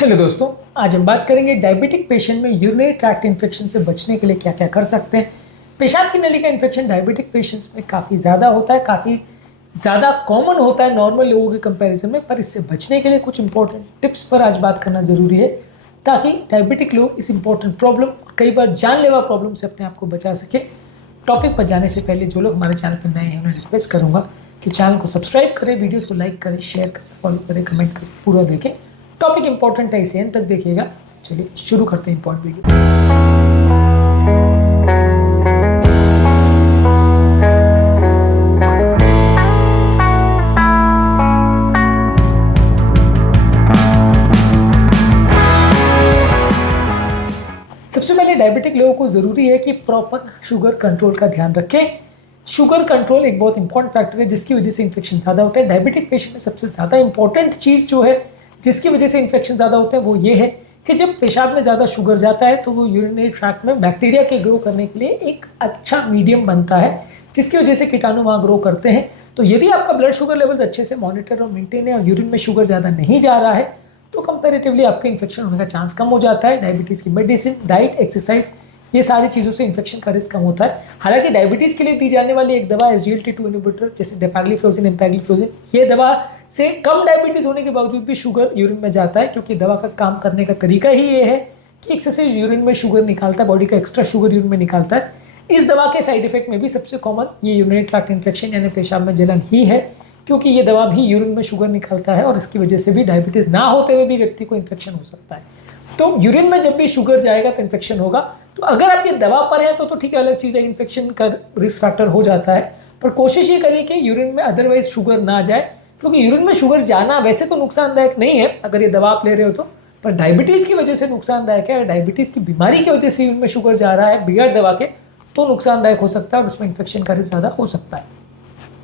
Hello दोस्तों, आज हम बात करेंगे डायबिटिक पेशेंट में यूरिनरी ट्रैक्ट इन्फेक्शन से बचने के लिए क्या क्या कर सकते हैं। पेशाब की नली का इन्फेक्शन डायबिटिक पेशेंट्स में काफ़ी ज़्यादा होता है, काफ़ी ज़्यादा कॉमन होता है नॉर्मल लोगों के कंपैरिजन में। पर इससे बचने के लिए कुछ इंपॉर्टेंट टिप्स पर आज बात करना ज़रूरी है, ताकि डायबिटिक लोग इस इंपॉर्टेंट प्रॉब्लम, कई बार जानलेवा प्रॉब्लम से अपने आप को बचा सके। टॉपिक पर जाने से पहले जो लोग हमारे चैनल पर नए हैं उन्हें रिक्वेस्ट करूँगा कि चैनल को सब्सक्राइब करें, वीडियोस को लाइक करें, शेयर करें, फॉलो करें, कमेंट करें, पूरा देखें। टॉपिक इंपॉर्टेंट है, इसे एंड तक देखिएगा। चलिए शुरू करते हैं इंपॉर्टेंट वीडियो। सबसे पहले डायबिटिक लोगों को ज़रूरी है कि प्रॉपर शुगर कंट्रोल का ध्यान रखें। शुगर कंट्रोल एक बहुत इंपॉर्टेंट फैक्टर है जिसकी वजह से इन्फेक्शन ज़्यादा होता है। डायबिटिक पेशेंट में सबसे ज़्यादा इंपॉर्टेंट चीज़ जो है जिसकी वजह से इन्फेक्शन ज़्यादा होते हैं वो ये है कि जब पेशाब में ज़्यादा शुगर जाता है तो वो यूरिनरी ट्रैक्ट में बैक्टीरिया के ग्रो करने के लिए एक अच्छा मीडियम बनता है, जिसकी वजह से कीटाणु वहाँ ग्रो करते हैं। तो यदि आपका ब्लड शुगर लेवल अच्छे से मॉनिटर और मेंटेन है और यूरिन में शुगर ज़्यादा नहीं जा रहा है तो कंपैरेटिवली आपके इन्फेक्शन होने का चांस कम हो जाता है। डायबिटीज़ की मेडिसिन, डाइट, एक्सरसाइज, ये सारी चीज़ों से इन्फेक्शन का रिस्क कम होता है। हालांकि डायबिटीज़ के लिए दी जाने वाली एक दवा SGLT2 इनहिबिटर जैसे डेपाग्लिफ्लोजिन, एम्पैग्लिफ्लोजिन, ये दवा से कम डायबिटीज़ होने के बावजूद भी शुगर यूरिन में जाता है, क्योंकि दवा का काम करने का तरीका ही ये है कि एक्सेसिव यूरिन में शुगर निकालता है, बॉडी का एक्स्ट्रा शुगर यूरिन में निकालता है। इस दवा के साइड इफेक्ट में भी सबसे कॉमन ये यूरिनरी ट्रैक्ट इन्फेक्शन यानी पेशाब में जलन ही है, क्योंकि ये दवा भी यूरिन में शुगर निकालता है और इसकी वजह से भी डायबिटीज़ ना होते हुए भी व्यक्ति को इन्फेक्शन हो सकता है। तो यूरिन में जब भी शुगर जाएगा तो इन्फेक्शन होगा। तो अगर आप ये दवा पर है तो ठीक है, अलग चीज़ है, इन्फेक्शन का रिस्क फैक्टर हो जाता है। पर कोशिश ये करिए कि यूरिन में अदरवाइज शुगर ना जाए, क्योंकि यूरिन में शुगर जाना वैसे तो नुकसानदायक नहीं है अगर ये दवा आप ले रहे हो तो, पर डायबिटीज़ की वजह से नुकसानदायक है। डायबिटीज़ की बीमारी की वजह से यूरिन में शुगर जा रहा है बगैर दवा के तो नुकसानदायक हो सकता है और उसमें इन्फेक्शन का रिस्क ज़्यादा हो सकता है।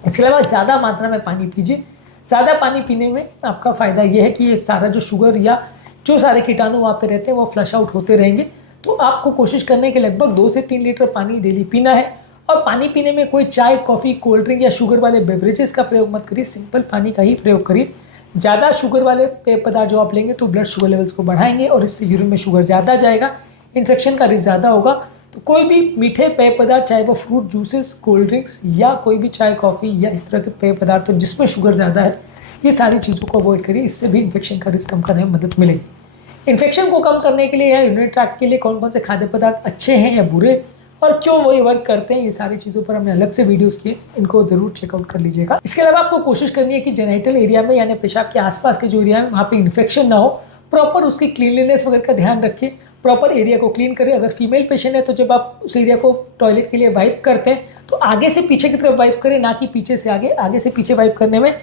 इसके अलावा ज़्यादा मात्रा में पानी पीजिए। ज़्यादा पानी पीने में आपका फ़ायदा ये है कि ये सारा जो शुगर या जो सारे कीटाणु वहाँ पे रहते हैं वो फ्लश आउट होते रहेंगे। तो आपको कोशिश करने के लगभग 2 से 3 लीटर पानी डेली पीना है। और पानी पीने में कोई चाय, कॉफ़ी, कोल्ड ड्रिंक या शुगर वाले बेवरेजेस का प्रयोग मत करिए, सिंपल पानी का ही प्रयोग करिए। ज़्यादा शुगर वाले पेय पदार्थ जो आप लेंगे तो ब्लड शुगर लेवल्स को बढ़ाएंगे और इससे यूरिन में शुगर ज़्यादा जाएगा, इन्फेक्शन का रिस्क ज़्यादा होगा। तो कोई भी मीठे पेय पदार्थ, चाहे वो फ्रूट जूसेस, कोल्ड ड्रिंक्स या कोई भी चाय, कॉफ़ी या इस तरह के पेय पदार्थ जिसमें शुगर ज़्यादा है, ये सारी चीज़ों को अवॉइड करिए। इससे भी इन्फेक्शन का रिस्क कम करने में मदद मिलेगी। इन्फेक्शन को कम करने के लिए या यूरिनरी ट्रैक्ट के लिए कौन कौन से खाद्य पदार्थ अच्छे हैं या बुरे और क्यों वही वर्क करते हैं, ये सारी चीज़ों पर हमने अलग से वीडियोस किए, इनको ज़रूर चेकआउट कर लीजिएगा। इसके अलावा आपको कोशिश करनी है कि जेनिटल एरिया में यानी पेशाब के आसपास के जो एरिया है वहाँ पे इन्फेक्शन ना हो। प्रॉपर उसकी क्लीनलीनेस वगैरह का ध्यान रखिए, प्रॉपर एरिया को क्लीन करें। अगर फीमेल पेशेंट है तो जब आप उस एरिया को टॉयलेट के लिए वाइप करते हैं तो आगे से पीछे की तरफ वाइप करें, ना कि पीछे से आगे। आगे से पीछे वाइप करने में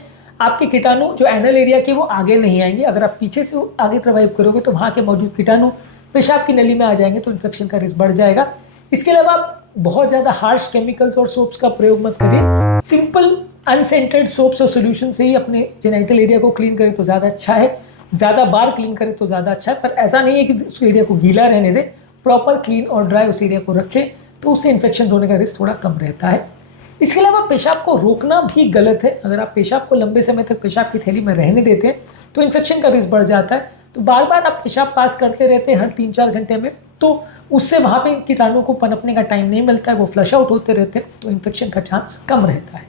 आपके कीटाणु जो एनल एरिया के वो आगे नहीं आएंगे। अगर आप पीछे से आगे तरफ वाइप करोगे तो वहाँ के मौजूद कीटाणु पेशाब की नली में आ जाएंगे तो इन्फेक्शन का रिस्क बढ़ जाएगा। इसके अलावा आप बहुत ज़्यादा हार्श केमिकल्स और सोप्स का प्रयोग मत करिए। सिंपल अनसेंटेड सोप्स और सोल्यूशन से ही अपने जेनिटल एरिया को क्लीन करें तो ज़्यादा अच्छा है। ज़्यादा बार क्लीन करें तो ज़्यादा अच्छा है, पर ऐसा नहीं है कि उस एरिया को गीला रहने दें। प्रॉपर क्लीन और ड्राई उस एरिया को रखें तो उससे इन्फेक्शन होने का रिस्क थोड़ा कम रहता है। इसके अलावा पेशाब को रोकना भी गलत है। अगर आप पेशाब को लंबे समय तक पेशाब की थैली में रहने देते हैं तो इन्फेक्शन का रिस्क बढ़ जाता है। तो बार बार आप पेशाब पास करते रहते हैं हर 3-4 घंटे में, तो उससे वहाँ पे कीटाणु को पनपने का टाइम नहीं मिलता है, वो फ्लश आउट होते रहते हैं, तो इन्फेक्शन का चांस कम रहता है।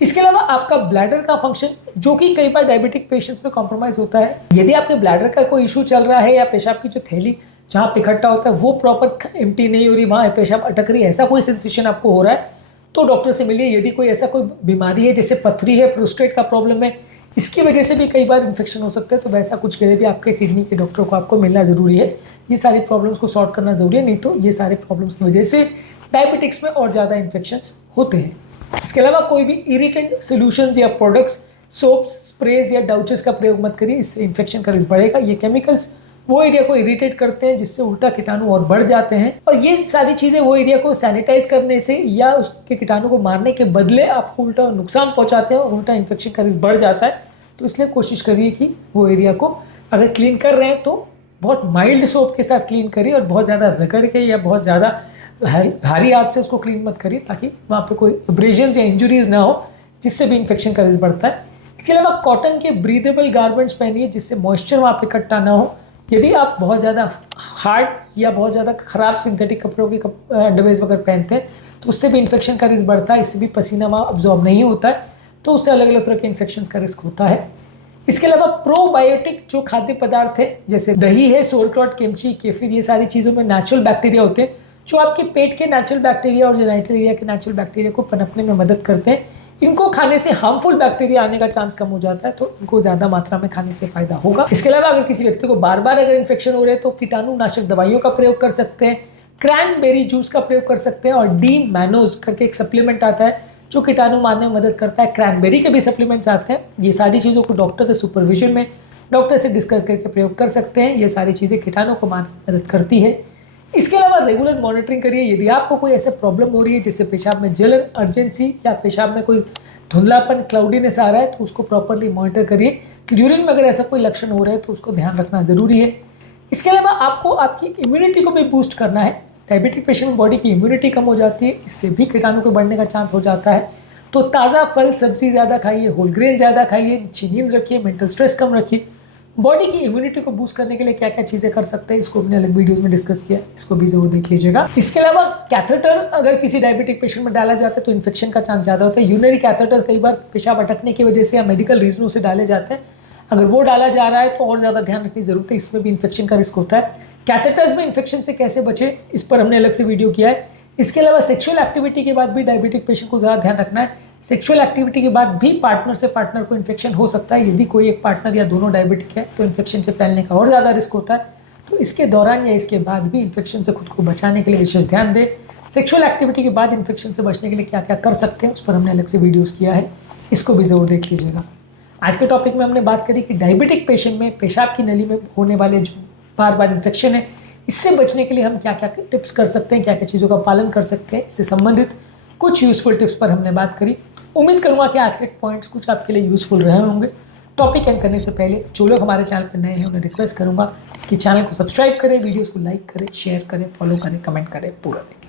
इसके अलावा आपका ब्लैडर का फंक्शन, जो कि कई बार डायबिटिक पेशेंट्स में कॉम्प्रोमाइज़ होता है। यदि आपके ब्लैडर का कोई इशू चल रहा है या पेशाब की जो थैली जहाँ पे इकट्ठा होता है वो प्रॉपर एम्प्टी नहीं हो रही, वहाँ पेशाब अटक रही है, ऐसा कोई सेंसेशन आपको हो रहा है तो डॉक्टर से मिलिए। यदि कोई ऐसा कोई बीमारी है जैसे पथरी है, प्रोस्टेट का प्रॉब्लम है, इसकी वजह से भी कई बार इन्फेक्शन हो सकता है, तो वैसा कुछ के लिए भी आपके किडनी के डॉक्टर को आपको मिलना ज़रूरी है। ये सारी प्रॉब्लम्स को सॉर्ट करना ज़रूरी है, नहीं तो ये सारे प्रॉब्लम्स की वजह से डायबिटिक्स में और ज़्यादा इन्फेक्शंस होते हैं। इसके अलावा कोई भी इरिटेंट सोल्यूशंस या प्रोडक्ट्स, सोप्स, स्प्रेज या डाउचेस का प्रयोग मत करिए, इससे इन्फेक्शन का रिस्क बढ़ेगा। ये केमिकल्स वो एरिया को इरिटेट करते हैं जिससे उल्टा कीटाणु और बढ़ जाते हैं, और ये सारी चीज़ें वो एरिया को सैनिटाइज करने से या उसके कीटाणु को मारने के बदले आपको उल्टा नुकसान पहुंचाते हैं और उल्टा इन्फेक्शन का रिस्क बढ़ जाता है। तो इसलिए कोशिश करिए कि वो एरिया को अगर क्लीन कर रहे हैं तो बहुत माइल्ड सोप के साथ क्लीन करिए और बहुत ज़्यादा रगड़ के या बहुत ज़्यादा भारी हाथ से उसको क्लीन मत करिए, ताकि वहाँ पे कोई एब्रेजन्स या इंजुरीज ना हो जिससे भी इन्फेक्शन का रिस्क बढ़ता है। इसके अलावा कॉटन के ब्रीदेबल गारमेंट्स पहनिए जिससे मॉइस्चर वहाँ पे इकट्ठा ना हो, यदि आप बहुत ज़्यादा हार्ड या बहुत ज़्यादा ख़राब सिंथेटिक कपड़ों के अंडरवेयर वगैरह पहनते हैं तो उससे भी इन्फेक्शन का रिस्क बढ़ता है, इससे भी पसीना वहाँ अब्जॉर्ब नहीं होता है, तो उससे अलग अलग तरह के इन्फेक्शन का रिस्क होता है। इसके अलावा प्रोबायोटिक जो खाद्य पदार्थ है जैसे दही है, सोरक्रॉट, किमची, केफिर, ये सारी चीज़ों में नेचुरल बैक्टीरिया होते हैं जो आपके पेट के नेचुरल बैक्टीरिया और जेनिटल एरिया के नेचुरल बैक्टीरिया को पनपने में मदद करते हैं। इनको खाने से हार्मफुल बैक्टीरिया आने का चांस कम हो जाता है, तो इनको ज़्यादा मात्रा में खाने से फायदा होगा। इसके अलावा अगर किसी व्यक्ति को बार बार अगर इन्फेक्शन हो रहे हैं तो कीटाणुनाशक दवाइयों का प्रयोग कर सकते हैं, क्रैनबेरी जूस का प्रयोग कर सकते हैं, और डी मैनोज करके एक सप्लीमेंट आता है जो कीटाणु मारने में मदद करता है। क्रैनबेरी के भी सप्लीमेंट्स आते हैं। ये सारी चीज़ों को डॉक्टर के सुपरविजन में डॉक्टर से डिस्कस करके प्रयोग कर सकते हैं। ये सारी चीज़ें कीटाणु को मारने में मदद करती है। इसके अलावा रेगुलर मॉनिटरिंग करिए। यदि आपको कोई ऐसे प्रॉब्लम हो रही है जिससे पेशाब में जलन, अर्जेंसी या पेशाब में कोई धुंधलापन, क्लाउडीनेस आ रहा है तो उसको प्रॉपरली मॉनिटर करिए। यूरिन में अगर ऐसा कोई लक्षण हो रहा है तो उसको ध्यान रखना जरूरी है। इसके अलावा आपको आपकी इम्यूनिटी को भी बूस्ट करना है। डायबिटिक पेशेंट में बॉडी की इम्यूनिटी कम हो जाती है, इससे भी कीटाणु के बढ़ने का चांस हो जाता है। तो ताज़ा फल सब्जी ज़्यादा खाइए, होल ग्रेन ज़्यादा खाइए, अच्छी नींद रखिए, मेंटल स्ट्रेस कम रखिए। बॉडी की इम्यूनिटी को बूस्ट करने के लिए क्या क्या चीज़ें कर सकते हैं इसको हमने अलग वीडियोस में डिस्कस किया, इसको भी जरूर देख लीजिएगा। इसके अलावा कैथेटर अगर किसी डायबिटिक पेशेंट में डाला जाता है तो इन्फेक्शन का चांस ज़्यादा होता है। यूरिनरी कैथेटर कई बार पेशाब अटकने की वजह से या मेडिकल रीजनों से डाले जाते हैं, अगर वो डाला जा रहा है तो और ज़्यादा ध्यान रखने की जरूरत है, इसमें भी इन्फेक्शन का रिस्क होता है। कैथेटर्स में इन्फेक्शन से कैसे बचे इस पर हमने अलग से वीडियो किया है। इसके अलावा सेक्सुअल एक्टिविटी के बाद भी डायबिटिक पेशेंट को ज़्यादा ध्यान रखना है। सेक्सुअल एक्टिविटी के बाद भी पार्टनर से पार्टनर को इन्फेक्शन हो सकता है। यदि कोई एक पार्टनर या दोनों डायबिटिक है तो इन्फेक्शन के फैलने का और ज़्यादा रिस्क होता है। तो इसके दौरान या इसके बाद भी इन्फेक्शन से खुद को बचाने के लिए विशेष ध्यान दें। सेक्सुअल एक्टिविटी के बाद इन्फेक्शन से बचने के लिए क्या क्या कर सकते हैं उस पर हमने अलग से वीडियोज़ किया है, इसको भी ज़रूर देख लीजिएगा। आज के टॉपिक में हमने बात करी कि डायबिटिक पेशेंट में पेशाब की नली में होने वाले जो बार बार इन्फेक्शन है, इससे बचने के लिए हम क्या क्या टिप्स कर सकते हैं, क्या क्या चीज़ों का पालन कर सकते हैं। इससे संबंधित कुछ यूजफुल टिप्स पर हमने बात करी। उम्मीद करूंगा कि आज के पॉइंट्स कुछ आपके लिए यूजफुल रहे होंगे। टॉपिक एंड करने से पहले जो लोग हमारे चैनल पर नए हैं उन्हें रिक्वेस्ट करूंगा कि चैनल को सब्सक्राइब करें, वीडियोस को लाइक करें, शेयर करें, फॉलो करें, कमेंट करें, पूरा देखें।